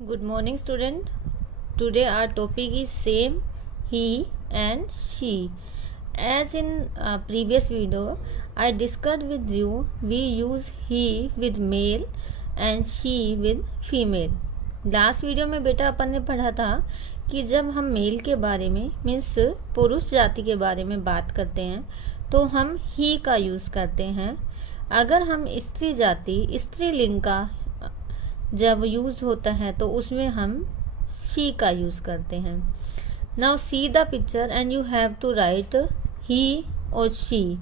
Good morning, student. Today our topic is same he and she. As in previous video, I discussed with you we use he with male and she with female. Last video में बेटा अपन ने पढ़ा था कि जब हम mail के बारे में मीन्स पुरुष जाति के बारे में बात करते हैं तो हम ही का यूज़ करते हैं। अगर हम स्त्री जाति स्त्रीलिंग का जब यूज़ होता है तो उसमें हम शी का यूज़ करते हैं। Now see the picture and you have to write he और she.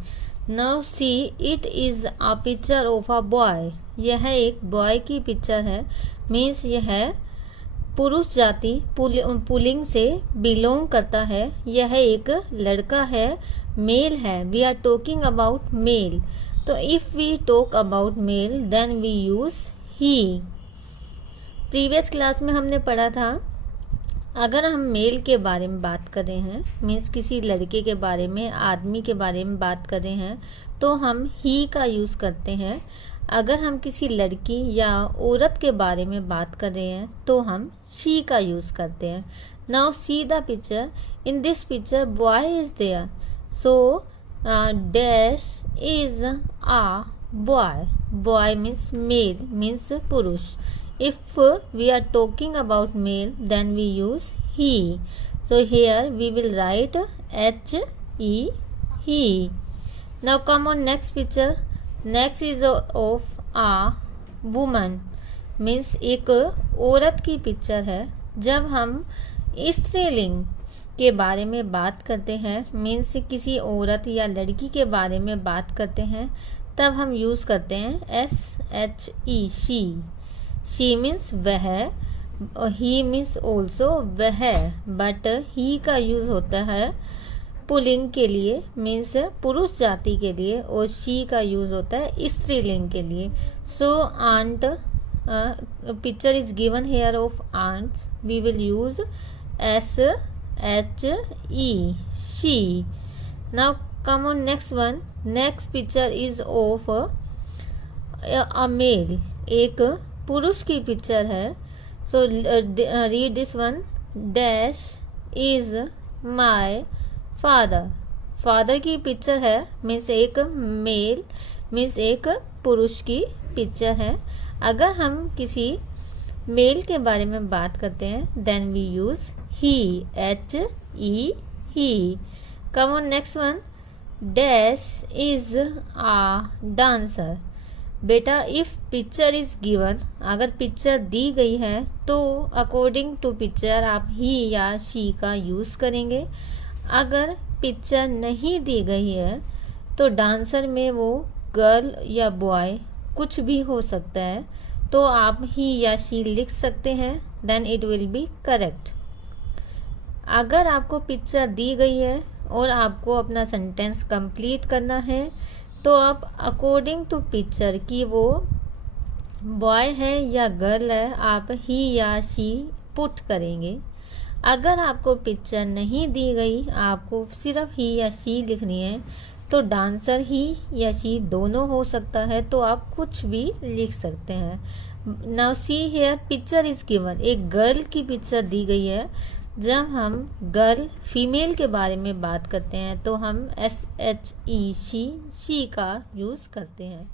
Now see it is a picture of a boy. यह एक बॉय की पिक्चर है, मीन्स यह पुरुष जाति पुल्लिंग से बिलोंग करता है। यह एक लड़का है, मेल है। We are talking about male, तो if we talk about male then we use he. Previous class में हमने पढ़ा था अगर हम मेल के बारे में बात कर रहे हैं मीन्स किसी लड़के के बारे में आदमी के बारे में बात कर रहे हैं तो हम ही का यूज़ करते हैं। अगर हम किसी लड़की या औरत के बारे में बात कर रहे हैं तो हम शी का यूज़ करते हैं। Now see the picture. In this picture boy is there, so dash is a boy. Boy means male means पुरुष। If we are talking about male then we use he. So here we will write he, he. Now come on next picture. Next is of a woman, means एक औरत की पिक्चर है। जब हम स्त्रीलिंग के बारे में बात करते हैं मीन्स किसी औरत या लड़की के बारे में बात करते हैं तब हम यूज़ करते हैं she, she. शी मीन्स वह, ही मीन्स ऑल्सो वह, बट ही का यूज़ होता है पुल्लिंग के लिए मीन्स पुरुष जाति के लिए और शी का यूज़ होता है स्त्रीलिंग के लिए। So aunt picture is given here of aunts, we will use she, she. Now come on next one. Next picture is of a male, एक पुरुष की पिक्चर है। So read this one. Dash is my father. Father की पिक्चर है means एक male means एक पुरुष की पिक्चर है। अगर हम किसी मेल के बारे में बात करते हैं then we use he, he. Come on next one. Dash is a dancer. बेटा इफ़ पिक्चर इज़ गिवन, अगर पिक्चर दी गई है तो अकॉर्डिंग टू पिक्चर आप ही या शी का यूज़ करेंगे। अगर पिक्चर नहीं दी गई है तो डांसर में वो गर्ल या बॉय कुछ भी हो सकता है, तो आप ही या शी लिख सकते हैं, then it will be correct. अगर आपको पिक्चर दी गई है और आपको अपना सेंटेंस कंप्लीट करना है तो आप अकॉर्डिंग टू पिक्चर की वो बॉय है या गर्ल है आप ही या शी पुट करेंगे। अगर आपको पिक्चर नहीं दी गई, आपको सिर्फ ही या शी लिखनी है तो डांसर ही या शी दोनों हो सकता है, तो आप कुछ भी लिख सकते हैं। Now see here picture is given, एक गर्ल की पिक्चर दी गई है। जब हम गर्ल फीमेल के बारे में बात करते हैं तो हम शी का यूज़ करते हैं।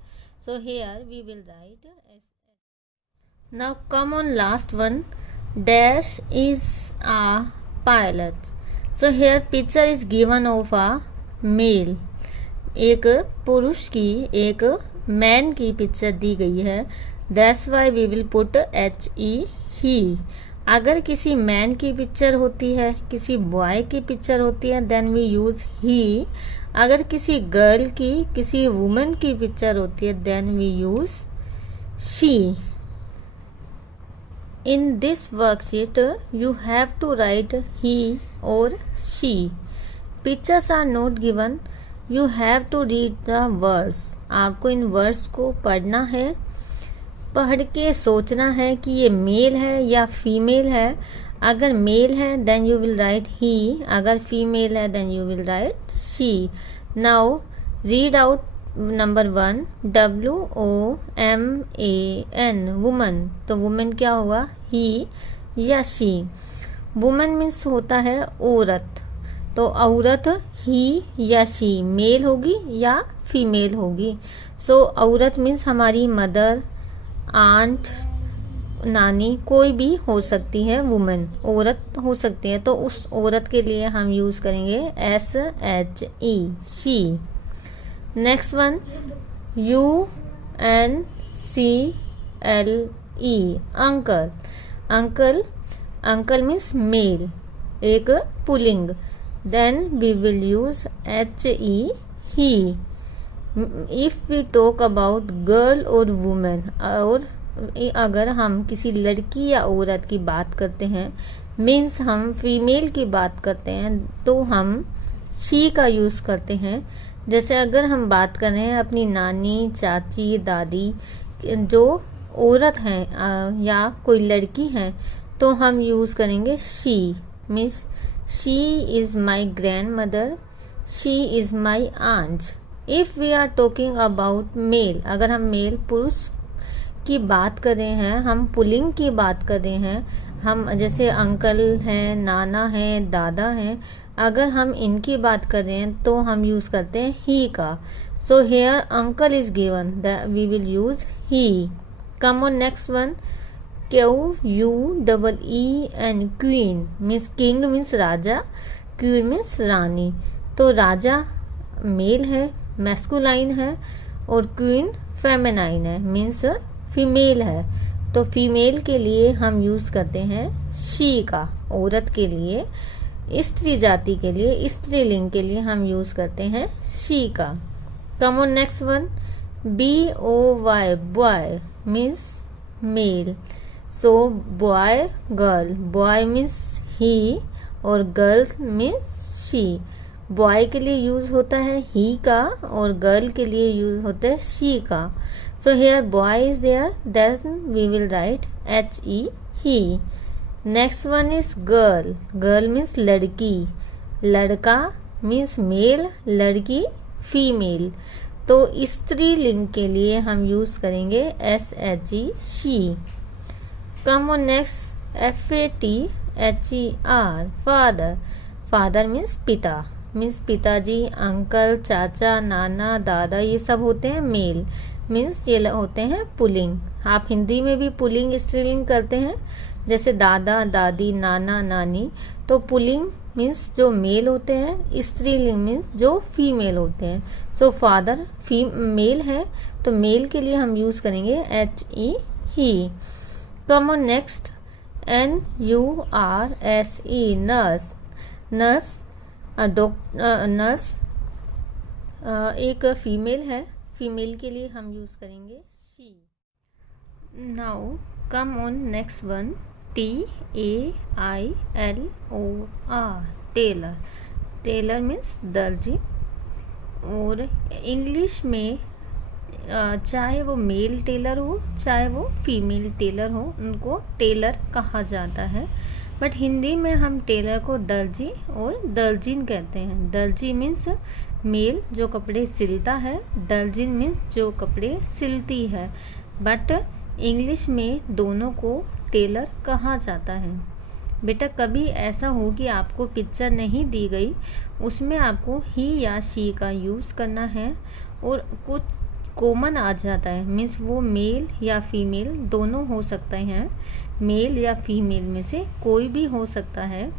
So here we will write now come on last one. Dash is a pilot. So here picture is given of a male, एक पुरुष की एक मैन की पिक्चर दी गई है। That's why we will put he. अगर किसी मैन की पिक्चर होती है, किसी बॉय की पिक्चर होती है देन वी यूज़ ही। अगर किसी गर्ल की किसी वुमेन की पिक्चर होती है then we use she. In this worksheet you have to write he और she. Pictures are not given, you have to read the words. आपको इन वर्ड्स को पढ़ना है, पढ़ के सोचना है कि ये मेल है या फीमेल है। अगर मेल है then you will write he, अगर फीमेल है then you will write she. Now read out number 1 WOMAN woman, तो वुमन क्या होगा, ही या शी। वुमन मीन्स होता है औरत, तो औरत ही या शी मेल होगी या फीमेल होगी। सो औरत मीन्स हमारी मदर, आंट, नानी, कोई भी हो सकती है, वुमेन औरत हो सकती है, तो उस औरत के लिए हम यूज़ करेंगे SHE she. Next one UNCLE uncle. Uncle means male, एक पुलिंग, then we will use HE he. If we talk about girl और वुमेन, और अगर हम किसी लड़की या औरत की बात करते हैं, मीन्स हम फीमेल की बात करते हैं, तो हम शी का यूज़ करते हैं। जैसे अगर हम बात कर रहे हैं अपनी नानी, चाची, दादी, जो औरत हैं या कोई लड़की हैं, तो हम यूज़ करेंगे she. Means she is my grandmother, she is my aunt. If we are talking about male, अगर हम मेल पुरुष की बात कर रहे हैं, हम पुल्लिंग की बात कर रहे हैं, हम जैसे अंकल हैं, नाना हैं, दादा हैं, अगर हम इनकी बात कर रहे हैं तो हम यूज़ करते हैं ही का। So here uncle is given, we will use he. Come on next one, QUEEN queen means king means राजा, क्वीन मीन्स रानी। तो राजा मेल है, मैस्कुलाइन है, और क्वीन फेमिनाइन है, मीन्स फीमेल है। तो फीमेल के लिए हम यूज़ करते हैं शी का, औरत के लिए, स्त्री जाति के लिए, स्त्रीलिंग के लिए हम यूज़ करते हैं शी का। कम on next one, BOY boy means mail. So boy girl, boy means he और गर्ल मीन्स शी। बॉय के लिए यूज़ होता है ही का और गर्ल के लिए यूज़ होता है शी का। So here boy is there, then we will write HE he. Next one is girl. Girl means लड़की, लड़का means male, लड़की फीमेल। तो स्त्रीलिंग के लिए हम यूज़ करेंगे SHE she. Come on next, FATHER father. Father means पिता, मीन्स पिताजी, अंकल, चाचा, नाना, दादा, ये सब होते हैं मेल, मीन्स ये होते हैं पुलिंग। आप हिंदी में भी पुलिंग स्त्रीलिंग करते हैं, जैसे दादा, दादी, नाना, नानी। तो पुलिंग मीन्स जो मेल होते हैं, स्त्रीलिंग मीन्स जो फीमेल होते हैं। सो फादर मेल है, तो मेल के लिए हम यूज़ करेंगे HE he. Come on next, NURSE nurse. Nurse nurse एक फीमेल है, फीमेल के लिए हम यूज़ करेंगे she. Now come on next one, TAILOR tailor. Tailor means दर्जी। और इंग्लिश में चाहे वो मेल टेलर हो चाहे वो फीमेल टेलर हो, उनको टेलर कहा जाता है। बट हिंदी में हम टेलर को दर्जी और दर्जिन कहते हैं। दर्जी मीन्स मेल जो कपड़े सिलता है, दर्जिन मीन्स जो कपड़े सिलती है। बट इंग्लिश में दोनों को टेलर कहा जाता है। बेटा कभी ऐसा हो कि आपको पिक्चर नहीं दी गई, उसमें आपको ही या शी का यूज़ करना है और कुछ कॉमन आ जाता है, मीन्स वो मेल या फीमेल दोनों हो सकते हैं, मेल या फीमेल में से कोई भी हो सकता है,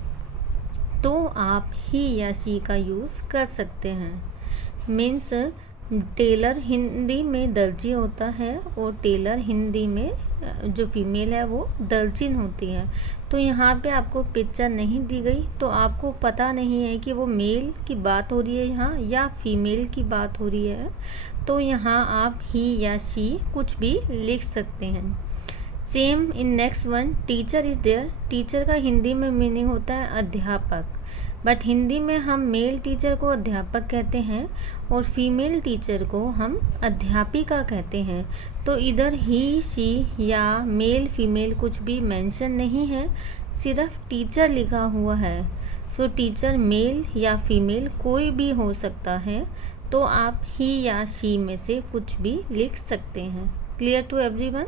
तो आप ही या शी का यूज़ कर सकते हैं। मीन्स टेलर हिंदी में दर्जी होता है और टेलर हिंदी में जो फीमेल है वो दर्जिन होती है। तो यहाँ पे आपको पिक्चर नहीं दी गई तो आपको पता नहीं है कि वो मेल की बात हो रही है यहाँ या फीमेल की बात हो रही है, तो यहाँ आप ही या शी कुछ भी लिख सकते हैं। Same in next one, teacher is there. Teacher का हिंदी में मीनिंग होता है अध्यापक, बट हिंदी में हम मेल टीचर को अध्यापक कहते हैं और फीमेल टीचर को हम अध्यापिका कहते हैं। तो इधर ही शी या मेल फीमेल कुछ भी मेंशन नहीं है, सिर्फ टीचर लिखा हुआ है। सो टीचर मेल या फीमेल कोई भी हो सकता है, तो तो आप ही या शी में से कुछ भी लिख सकते हैं। Clear to everyone?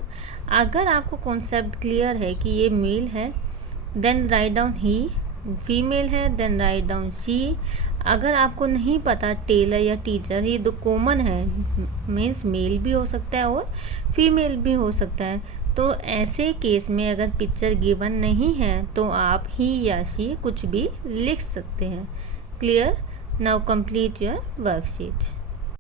अगर आपको कॉन्सेप्ट क्लियर है कि ये मेल है then write down he, female है देन राइट डाउन शी। अगर आपको नहीं पता टेलर या टीचर ये दो कॉमन है, मीन्स मेल भी हो सकता है और फीमेल भी हो सकता है, तो ऐसे केस में अगर पिक्चर गिवन नहीं है तो आप ही या शी कुछ भी लिख सकते हैं। Clear? Now complete your worksheet.